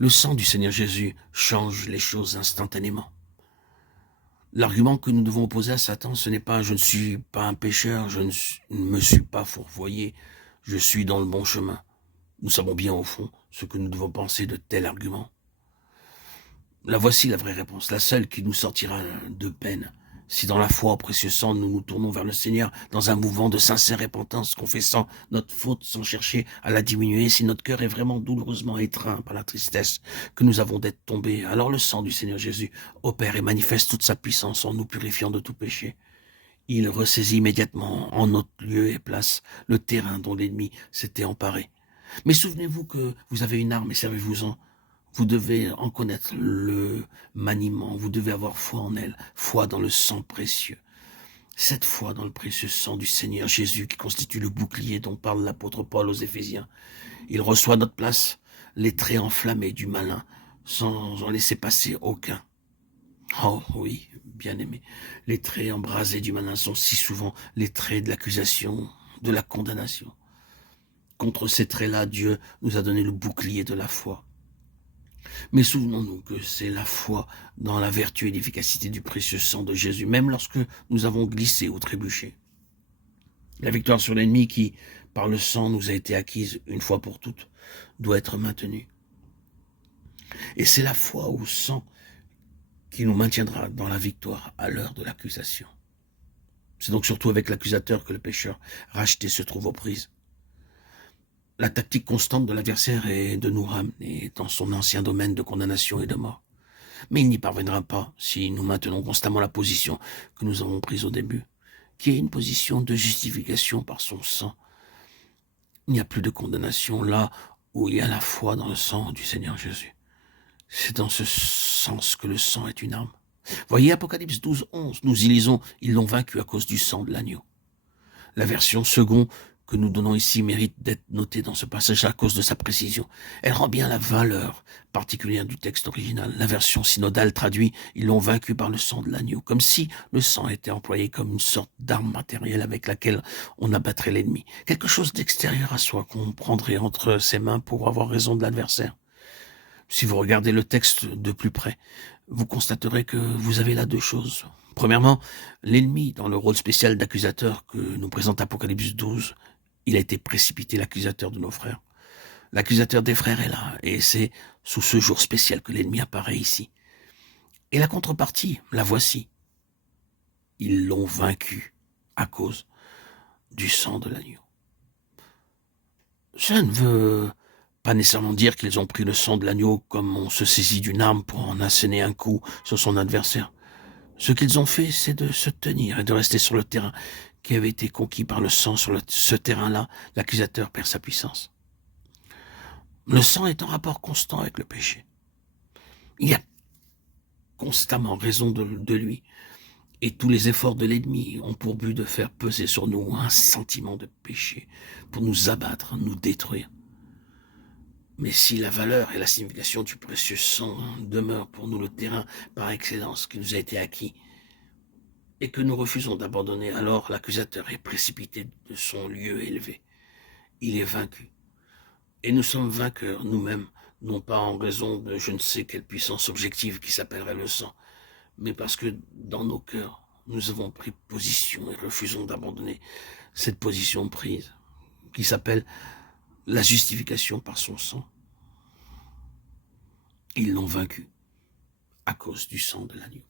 Le sang du Seigneur Jésus change les choses instantanément. L'argument que nous devons opposer à Satan, ce n'est pas « je ne suis pas un pécheur, je ne me suis pas fourvoyé, je suis dans le bon chemin ». Nous savons bien au fond ce que nous devons penser de tel argument. La voici la vraie réponse, la seule qui nous sortira de peine. Si dans la foi au précieux sang, nous nous tournons vers le Seigneur dans un mouvement de sincère repentance, confessant notre faute sans chercher à la diminuer, si notre cœur est vraiment douloureusement étreint par la tristesse que nous avons d'être tombés, alors le sang du Seigneur Jésus opère et manifeste toute sa puissance en nous purifiant de tout péché. Il ressaisit immédiatement en notre lieu et place le terrain dont l'ennemi s'était emparé. Mais souvenez-vous que vous avez une arme et servez-vous-en. Vous devez en connaître le maniement, vous devez avoir foi en elle, foi dans le sang précieux. Cette foi dans le précieux sang du Seigneur Jésus qui constitue le bouclier dont parle l'apôtre Paul aux Éphésiens. Il reçoit notre place, les traits enflammés du malin, sans en laisser passer aucun. Oh oui, bien-aimé, les traits embrasés du malin sont si souvent les traits de l'accusation, de la condamnation. Contre ces traits-là, Dieu nous a donné le bouclier de la foi. Mais souvenons-nous que c'est la foi dans la vertu et l'efficacité du précieux sang de Jésus, même lorsque nous avons glissé ou trébuché. La victoire sur l'ennemi qui, par le sang, nous a été acquise une fois pour toutes, doit être maintenue. Et c'est la foi au sang qui nous maintiendra dans la victoire à l'heure de l'accusation. C'est donc surtout avec l'accusateur que le pécheur racheté se trouve aux prises. La tactique constante de l'adversaire est de nous ramener dans son ancien domaine de condamnation et de mort. Mais il n'y parviendra pas si nous maintenons constamment la position que nous avons prise au début, qui est une position de justification par son sang. Il n'y a plus de condamnation là où il y a la foi dans le sang du Seigneur Jésus. C'est dans ce sens que le sang est une arme. Voyez Apocalypse 12, 11, nous y lisons « Ils l'ont vaincu à cause du sang de l'agneau ». La version seconde que nous donnons ici mérite d'être notée dans ce passage à cause de sa précision. Elle rend bien la valeur particulière du texte original. La version synodale traduit « Ils l'ont vaincu par le sang de l'agneau », comme si le sang était employé comme une sorte d'arme matérielle avec laquelle on abattrait l'ennemi. Quelque chose d'extérieur à soi qu'on prendrait entre ses mains pour avoir raison de l'adversaire. Si vous regardez le texte de plus près, vous constaterez que vous avez là deux choses. Premièrement, l'ennemi, dans le rôle spécial d'accusateur que nous présente Apocalypse 12, il a été précipité, l'accusateur de nos frères. L'accusateur des frères est là, et c'est sous ce jour spécial que l'ennemi apparaît ici. Et la contrepartie, la voici. Ils l'ont vaincu à cause du sang de l'agneau. Ça ne veut pas nécessairement dire qu'ils ont pris le sang de l'agneau comme on se saisit d'une arme pour en asséner un coup sur son adversaire. Ce qu'ils ont fait, c'est de se tenir et de rester sur le terrain qui avait été conquis par le sang. Sur ce terrain-là, l'accusateur perd sa puissance. Le sang est en rapport constant avec le péché. Il y a constamment raison de lui. Et tous les efforts de l'ennemi ont pour but de faire peser sur nous un sentiment de péché, pour nous abattre, nous détruire. Mais si la valeur et la signification du précieux sang demeurent pour nous le terrain par excellence qui nous a été acquis, et que nous refusons d'abandonner, alors l'accusateur est précipité de son lieu élevé. Il est vaincu. Et nous sommes vainqueurs nous-mêmes, non pas en raison de je ne sais quelle puissance objective qui s'appellerait le sang, mais parce que dans nos cœurs, nous avons pris position et refusons d'abandonner cette position prise, qui s'appelle la justification par son sang. Ils l'ont vaincu à cause du sang de l'agneau.